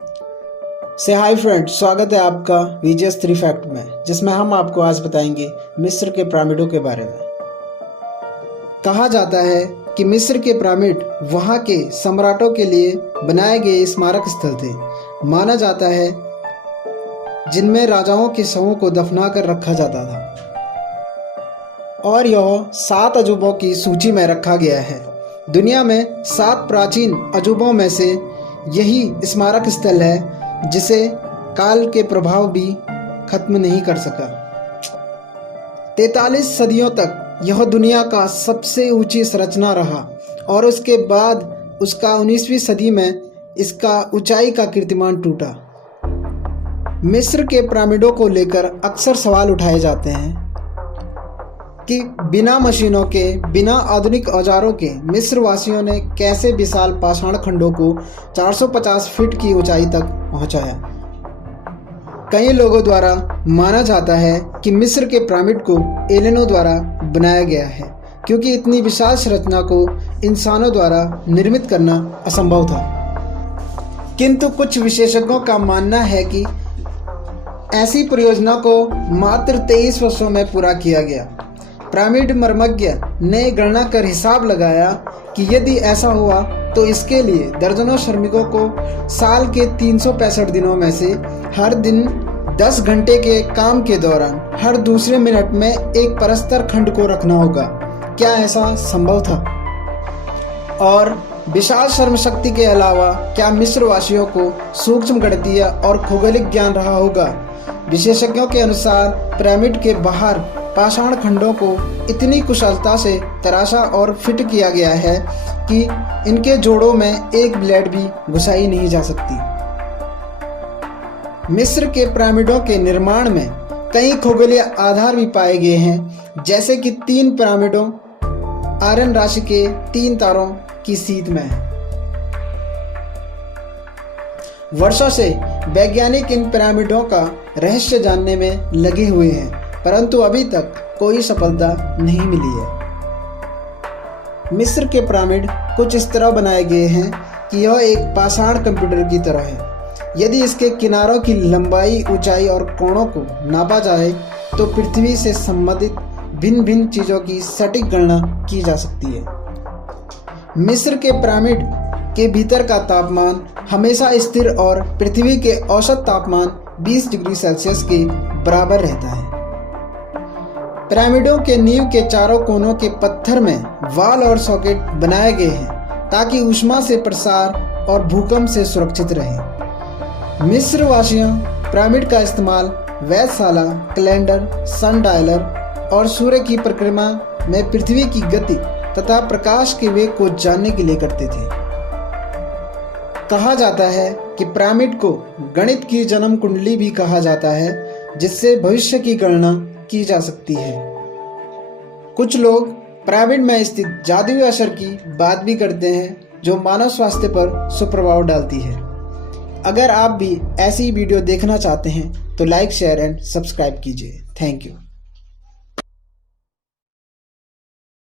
Hi friends, स्वागत है आपका VGS 3 फैक्ट में, जिसमें हम आपको आज बताएंगे मिस्र के पिरामिडों के बारे में। कहा जाता है कि मिस्र के पिरामिड वहां के सम्राटों के लिए बनाए गए स्मारक स्थल थे। माना जाता है जिनमें राजाओं के शवों को दफना कर रखा जाता था और यह 7 अजूबों की सूची में रखा गया है। दुनिया में 7 प्राचीन अजूबों में से यही स्मारक स्थल है जिसे काल के प्रभाव भी खत्म नहीं कर सका। 43 सदियों तक यह दुनिया का सबसे ऊंची संरचना रहा और उसके बाद उसका 19वीं सदी में इसका ऊंचाई का कीर्तिमान टूटा। मिस्र के पिरामिडों को लेकर अक्सर सवाल उठाए जाते हैं कि बिना मशीनों के, बिना आधुनिक औजारों के मिस्र वासियों ने कैसे विशाल पाषाण खंडों को 450 फीट की ऊंचाई तक पहुंचाया। कई लोगों द्वारा माना जाता है कि मिस्र के पिरामिड को एलियनों द्वारा बनाया गया है, क्योंकि इतनी विशाल संरचना को इंसानों द्वारा निर्मित करना असंभव था। किंतु कुछ विशेषज्ञों का मानना है कि ऐसी परियोजना को मात्र 23 वर्षों में पूरा किया गया। पिरामिड मर्मज्ञ ने गणना कर हिसाब लगाया कि यदि ऐसा हुआ तो इसके लिए दर्जनों श्रमिकों को साल के 365 दिनों में से हर दिन 10 घंटे के काम के दौरान हर दूसरे मिनट में एक परस्तर खंड को रखना होगा। क्या ऐसा संभव था? और विशाल श्रम शक्ति के अलावा क्या मिस्र वासियों को सूक्ष्म गणितीय और खगोलिक ज्ञान रहा होगा? विशेषज्ञों के अनुसार पिरामिड के बाहर पाषाण खंडों को इतनी कुशलता से तराशा और फिट किया गया है कि इनके जोड़ों में एक ब्लेड भी घुसाई नहीं जा सकती। मिस्र के पिरामिडों के निर्माण में कई खगोलीय आधार भी पाए गए हैं, जैसे कि 3 पिरामिडों आयरन राशि के 3 तारों की सीध में है। वर्षों से वैज्ञानिक इन पिरामिडों का रहस्य जानने में लगे हुए हैं, परंतु अभी तक कोई सफलता नहीं मिली है। मिस्र के पिरामिड कुछ इस तरह बनाए गए हैं कि यह एक पाषाण कंप्यूटर की तरह है। यदि इसके किनारों की लंबाई, ऊंचाई और कोणों को नापा जाए तो पृथ्वी से संबंधित भिन्न भिन्न चीज़ों की सटीक गणना की जा सकती है। मिस्र के पिरामिड के भीतर का तापमान हमेशा स्थिर और पृथ्वी के औसत तापमान 20 डिग्री सेल्सियस के बराबर रहता है। पिरामिडों के नींव के चारों कोनों के पत्थर में वाल और सॉकेट बनाए गए हैं ताकि ऊष्मा से प्रसार और भूकंप से सुरक्षित रहे। मिस्र वासियों पिरामिड का इस्तेमाल वेधशाला, कैलेंडर, सन डायलर और सूर्य की परिक्रमा में पृथ्वी की गति तथा प्रकाश के वेग को जानने के लिए करते थे। कहा जाता है कि पिरामिड को गणित की जन्म कुंडली भी कहा जाता है, जिससे भविष्य की गणना की जा सकती है। कुछ लोग पिरामिड में स्थित जादुई असर की बात भी करते हैं, जो मानव स्वास्थ्य पर सुप्रभाव डालती है। अगर आप भी ऐसी वीडियो देखना चाहते हैं तो लाइक, शेयर एंड सब्सक्राइब कीजिए। Thank you.